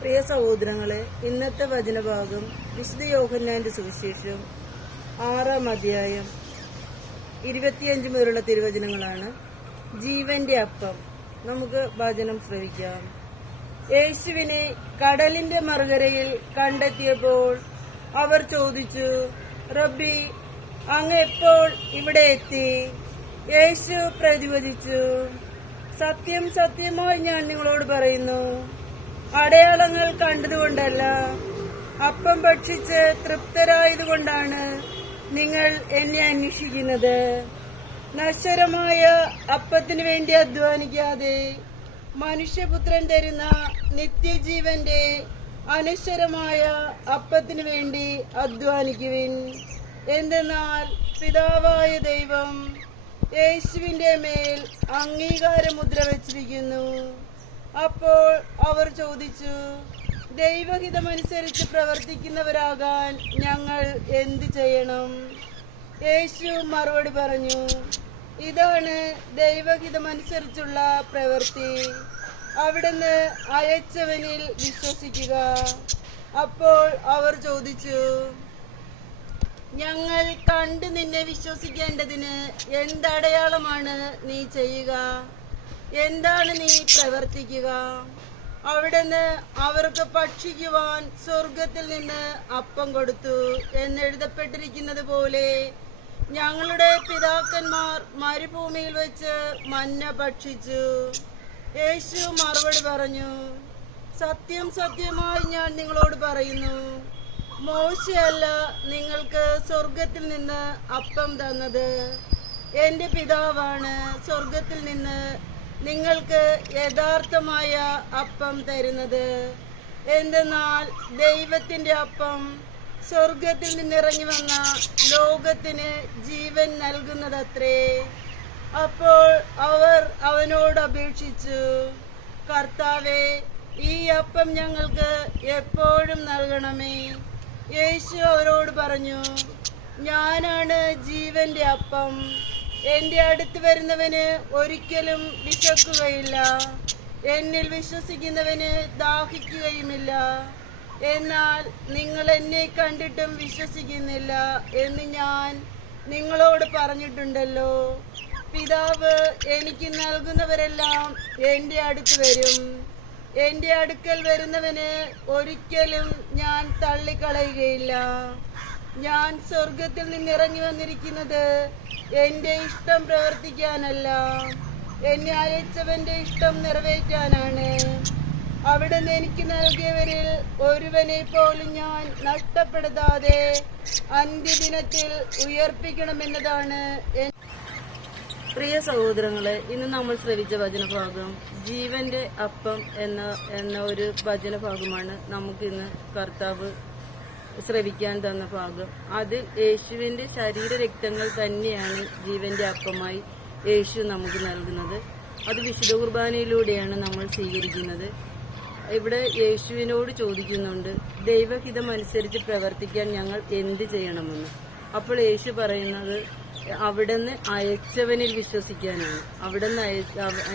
പ്രിയ സഹോദരങ്ങളെ ഇന്നത്തെ വചനഭാഗം വിശുദ്ധ യോഹന്നാന്റെ സുവിശേഷം ആറാം അധ്യായം ഇരുപത്തിയഞ്ച് മുതലുള്ള തിരുവചനങ്ങളാണ്. ജീവന്റെ അപ്പം. നമുക്ക് വചനം ശ്രവിക്കാം. യേശുവിനെ കടലിന്റെ മറുകരയിൽ കണ്ടെത്തിയപ്പോൾ അവർ ചോദിച്ചു റബ്ബി അങ്ങ് എപ്പോൾ ഇവിടെ എത്തി? യേശു പ്രതിവചിച്ചു സത്യം സത്യമായി ഞാൻ നിങ്ങളോട് പറയുന്നു. അടയാളങ്ങൾ കണ്ടതുകൊണ്ടല്ല അപ്പം ഭക്ഷിച്ച് തൃപ്തരായതുകൊണ്ടാണ് നിങ്ങൾ എന്നെ അന്വേഷിക്കുന്നത്. നശ്വരമായ അപ്പത്തിനു വേണ്ടി അധ്വാനിക്കാതെ മനുഷ്യപുത്രൻ തരുന്ന നിത്യജീവന്റെ അനശ്വരമായ അപ്പത്തിനു വേണ്ടി അധ്വാനിക്കുവിൻ. എന്തെന്നാൽ പിതാവായ ദൈവം യേശുവിന്റെ മേൽ അംഗീകാരമുദ്ര വച്ചിരിക്കുന്നു. അപ്പോൾ അവർ ചോദിച്ചു ദൈവഹിതമനുസരിച്ച് പ്രവർത്തിക്കുന്നവരാകാൻ ഞങ്ങൾ എന്തു ചെയ്യണം? യേശു മറുപടി പറഞ്ഞു ഇതാണ് ദൈവഹിതമനുസരിച്ചുള്ള പ്രവൃത്തി. അവിടുന്ന് അയച്ചവനിൽ വിശ്വസിക്കുക. അപ്പോൾ അവർ ചോദിച്ചു ഞങ്ങൾ കണ്ടു നിന്നെ വിശ്വസിക്കേണ്ടതിന് എന്തടയാളമാണ് നീ ചെയ്യുക? എന്താണ് നീ പ്രവർത്തിക്കുക? അവിടുന്ന് അവർക്ക് ഭക്ഷിക്കുവാൻ സ്വർഗത്തിൽ നിന്ന് അപ്പം കൊടുത്തു എന്നെഴുതപ്പെട്ടിരിക്കുന്നത് പോലെ ഞങ്ങളുടെ പിതാക്കന്മാർ മരുഭൂമിയിൽ വെച്ച് മഞ്ഞ ഭക്ഷിച്ചു. യേശു മറുപടി പറഞ്ഞു സത്യം സത്യമായി ഞാൻ നിങ്ങളോട് പറയുന്നു. മോശയല്ല നിങ്ങൾക്ക് സ്വർഗത്തിൽ നിന്ന് അപ്പം തന്നത്. എന്റെ പിതാവാണ് സ്വർഗത്തിൽ നിന്ന് നിങ്ങൾക്ക് യഥാർത്ഥമായ അപ്പം തരുന്നത്. എന്തെന്നാൽ ദൈവത്തിന്റെ അപ്പം സ്വർഗത്തിൽ നിന്നിറങ്ങി വന്ന ലോകത്തിന് ജീവൻ നൽകുന്നതത്രേ. അപ്പോൾ അവർ അവനോട് അപേക്ഷിച്ചു കർത്താവെ ഈ അപ്പം ഞങ്ങൾക്ക് എപ്പോഴും നൽകണമേ. യേശു അവരോട് പറഞ്ഞു ഞാനാണ് ജീവന്റെ അപ്പം. എന്റെ അടുത്ത് വരുന്നവന് ഒരിക്കലും വിശക്കുകയില്ല. എന്നിൽ വിശ്വസിക്കുന്നവന് ദാഹിക്കുകയുമില്ല. എന്നാൽ നിങ്ങൾ എന്നെ കണ്ടിട്ടും വിശ്വസിക്കുന്നില്ല എന്ന് ഞാൻ നിങ്ങളോട് പറഞ്ഞിട്ടുണ്ടല്ലോ. പിതാവ് എനിക്ക് നൽകുന്നവരെല്ലാം എന്റെ അടുത്ത് വരും. എന്റെ അടുക്കൽ വരുന്നവന് ഒരിക്കലും ഞാൻ തള്ളിക്കളയുകയില്ല. ഞാൻ സ്വർഗത്തിൽ നിന്നിറങ്ങി വന്നിരിക്കുന്നത് എന്റെ ഇഷ്ടം പ്രവർത്തിക്കാനല്ല. എന്നെ അയച്ചവന്റെ ഇഷ്ടം നിറവേറ്റാനാണ്. അവിടുന്ന് എനിക്ക് നൽകിയവരിൽ ഒരുവനെ പോലും ഞാൻ നഷ്ടപ്പെടുത്താതെ അന്ത്യദിനത്തിൽ ഉയർപ്പിക്കണമെന്നതാണ് പ്രിയ സഹോദരങ്ങളെ ഇന്ന് നമ്മൾ ശ്രവിച്ച വചനഭാഗം ജീവന്റെ അപ്പം എന്ന എന്ന ഒരു വചനഭാഗമാണ് നമുക്കിന്ന് കർത്താവ് ശ്രവിക്കാൻ തന്ന ഭാഗം. അതിൽ യേശുവിന്റെ ശരീര രക്തങ്ങൾ തന്നെയാണ് ജീവന്റെ അപ്പമായി യേശു നമുക്ക് നൽകുന്നത്. അത് വിശുദ്ധ കുർബാനയിലൂടെയാണ് നമ്മൾ സ്വീകരിക്കുന്നത്. ഇവിടെ യേശുവിനോട് ചോദിക്കുന്നുണ്ട് ദൈവഹിതം അനുസരിച്ച് പ്രവർത്തിക്കാൻ ഞങ്ങൾ എന്ത് ചെയ്യണമെന്ന്? അപ്പോൾ യേശു പറയുന്നത് അവിടുന്ന് അയച്ചവനിൽ വിശ്വസിക്കാനാണ്. അവിടുന്ന്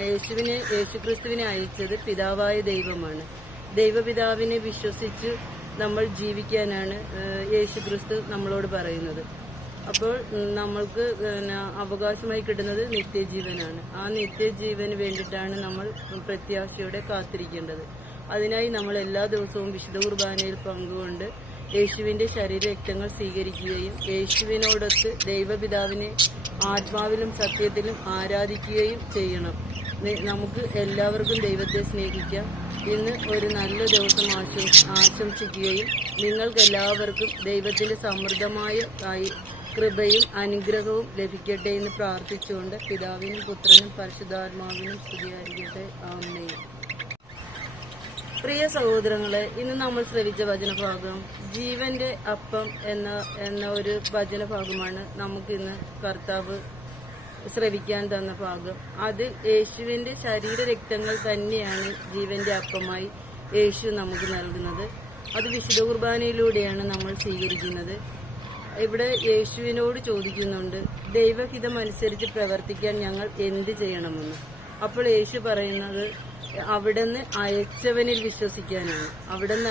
യേശുവിനെ യേശുക്രിസ്തുവിനെ അയച്ചത് പിതാവായ ദൈവമാണ്. ദൈവപിതാവിനെ വിശ്വസിച്ച് നമ്മൾ ജീവിക്കാനാണ് യേശു ക്രിസ്തു നമ്മളോട് പറയുന്നത്. അപ്പോൾ നമ്മൾക്ക് അവകാശമായി കിട്ടുന്നത് നിത്യജീവനാണ്. ആ നിത്യജീവന് വേണ്ടിയിട്ടാണ് നമ്മൾ പ്രത്യാശയോടെ കാത്തിരിക്കേണ്ടത്. അതിനായി നമ്മൾ എല്ലാ ദിവസവും വിശുദ്ധ കുർബാനയിൽ പങ്കുകൊണ്ട് യേശുവിന്റെ ശരീരരക്തങ്ങൾ സ്വീകരിക്കുകയും യേശുവിനോടൊത്ത് ദൈവപിതാവിനെ ആത്മാവിലും സത്യത്തിലും ആരാധിക്കുകയും ചെയ്യണം. നമുക്ക് എല്ലാവർക്കും ദൈവത്തെ സ്നേഹിക്കാം. ഇന്ന് ഒരു നല്ല ദിവസം ആശം- ആശംസിക്കുകയും നിങ്ങൾക്കെല്ലാവർക്കും ദൈവത്തിന്റെ സമൃദ്ധമായ കൃപയും അനുഗ്രഹവും ലഭിക്കട്ടെ എന്ന് പ്രാർത്ഥിച്ചുകൊണ്ട് പിതാവിനും പുത്രനും പരിശുദ്ധാത്മാവിനും സ്തുതിയായിരിക്കട്ടെ. ആമേൻ. പ്രിയ സഹോദരങ്ങളെ ഇന്ന് നമ്മൾ ശ്രവിച്ച വചനഭാഗം ജീവന്റെ അപ്പം എന്ന എന്ന ഒരു വചനഭാഗമാണ് നമുക്കിന്ന് കർത്താവ് ശ്രവിക്കാൻ തന്ന ഭാഗം. അത് യേശുവിന്റെ ശരീര രക്തങ്ങൾ തന്നെയാണ് ജീവന്റെ അപ്പമായി യേശു നമുക്ക് നൽകുന്നത്. അത് വിശുദ്ധ കുർബാനയിലൂടെയാണ് നമ്മൾ സ്വീകരിക്കുന്നത്. ഇവിടെ യേശുവിനോട് ചോദിക്കുന്നുണ്ട് ദൈവഹിതം അനുസരിച്ച് പ്രവർത്തിക്കാൻ ഞങ്ങൾ എന്ത് ചെയ്യണമെന്ന്? അപ്പോൾ യേശു പറയുന്നത് അവിടുന്ന് അയച്ചവനിൽ വിശ്വസിക്കാനാണ്. അവിടുന്ന്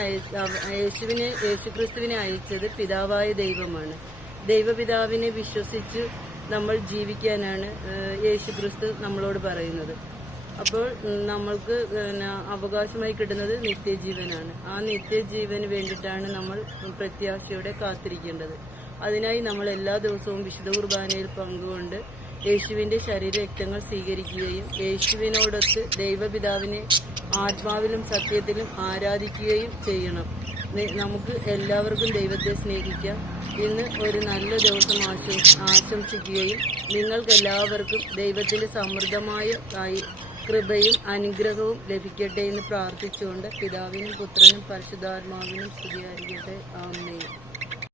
യേശുവിനെ യേശുക്രിസ്തുവിനെ അയച്ചത് പിതാവായ ദൈവമാണ്. ദൈവപിതാവിനെ വിശ്വസിച്ച് നമ്മൾ ജീവിക്കാനാണ് യേശു ക്രിസ്തു നമ്മളോട് പറയുന്നത്. അപ്പോൾ നമ്മൾക്ക് അവകാശമായി കിട്ടുന്നത് നിത്യജീവനാണ്. ആ നിത്യജീവന് വേണ്ടിയിട്ടാണ് നമ്മൾ പ്രത്യാശയോടെ കാത്തിരിക്കേണ്ടത്. അതിനായി നമ്മൾ എല്ലാ ദിവസവും വിശുദ്ധ കുർബാനയിൽ പങ്കുകൊണ്ട് യേശുവിന്റെ ശരീര ശരീരരക്തങ്ങൾ സ്വീകരിക്കുകയും യേശുവിനോടൊത്ത് ദൈവപിതാവിനെ ആത്മാവിലും സത്യത്തിലും ആരാധിക്കുകയും ചെയ്യണം. നമുക്ക് എല്ലാവർക്കും ദൈവത്തെ സ്നേഹിക്കാം. ഇന്ന് ഒരു നല്ല ദിവസം ആശം- ആശംസിക്കുകയും നിങ്ങൾക്കെല്ലാവർക്കും ദൈവത്തിന്റെ സമൃദ്ധമായ കൃപയും അനുഗ്രഹവും ലഭിക്കട്ടെ എന്ന് പ്രാർത്ഥിച്ചുകൊണ്ട് പിതാവിനും പുത്രനും പരിശുദ്ധാത്മാവിനും സ്തുതിയായിരിക്കട്ടെ. ആമേൻ.